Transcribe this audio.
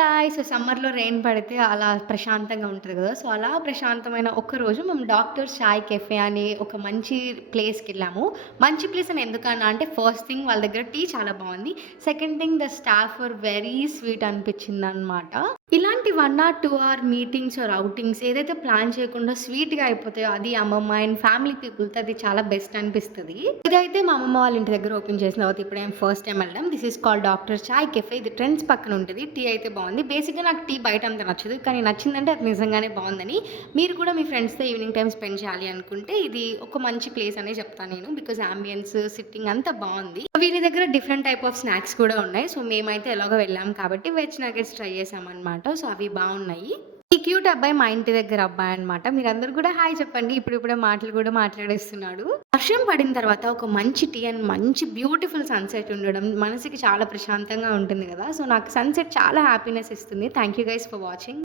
Guys సమ్మర్‌లో rain పడితే అలా ప్రశాంతంగా ఉంటది గదా! సో, అలా ప్రశాంతమైన ఒక్కరోజు మేము డాక్టర్ చాయ్ కెఫే అనే ఒక మంచి ప్లేస్‌కెళ్ళాము. మంచి ప్లేస్ అని ఎందుకన్నా అంటే ఫస్ట్ థింగ్ వాళ్ళ దగ్గర టీ చాలా బావుంది. Second thing the staff were very sweet అనిపించిందనమాట. ఇలాంటి 1 or 2 hour meetings or outings ఏదైతే ప్లాన్ చేయకుండా స్వీట్‌గా అయిపోతాయో అది అమ్మమ్మ అండ్ ఫ్యామిలీ పీపుల్‌తో అది చాలా బెస్ట్ అనిపిస్తది. ఇదైతే మా అమ్మమ్మ వాళ్ళ ఇంటి దగ్గర ఓపెన్ చేసిన తర్వాత ఇప్పుడే ఫస్ట్ టైమ్ వెళ్ళడం. This is called doctor chai cafe. ఇది ట్రెండ్స్ పక్కన ఉంటది. టీ అయితే బావుంది. బేసిక్‌గా నాకు టీ బయట అంత నచ్చదు. కానీ నచ్చిందంటే అది నిజంగానే బావుందని. మీరు కూడా మీ ఫ్రెండ్స్‌తో ఈవినింగ్ టైమ్ స్పెండ్ చేయాలి అనుకుంటే ఇది ఒక మంచి ప్లేస్ అనే చెప్తాను నేను. బికాజ్ యాంబియన్స్, సిట్టింగ్ అంతా బావుంది. వీళ్ళ దగ్గర డిఫరెంట్ టైప్ ఆఫ్ స్నాక్స్ కూడా ఉన్నాయి. సో, మేమైతే ఎలాగో వెళ్ళాం కాబట్టి వెజ్ నగెట్స్ ట్రై చేశామనమాట. సో, అవి బావున్నాయి. ఈ క్యూట్ అబ్బాయి మా ఇంటి దగ్గర అబ్బాయన్నమాట. మీరందరూ కూడా హాయ్ చెప్పండి. ఇప్పుడిప్పుడే మాటలు కూడా మాట్లాడేస్తున్నాడు. వర్షం పడిన తర్వాత ఒక మంచి టీ అండ్ మంచి బ్యూటిఫుల్ సన్‌సెట్ ఉండడం మనసుకి చాలా ప్రశాంతంగా ఉంటుంది గదా! సో, నాకు సన్‌సెట్ చాలా హ్యాపీనెస్ ఇస్తుంది. Thank you guys for watching.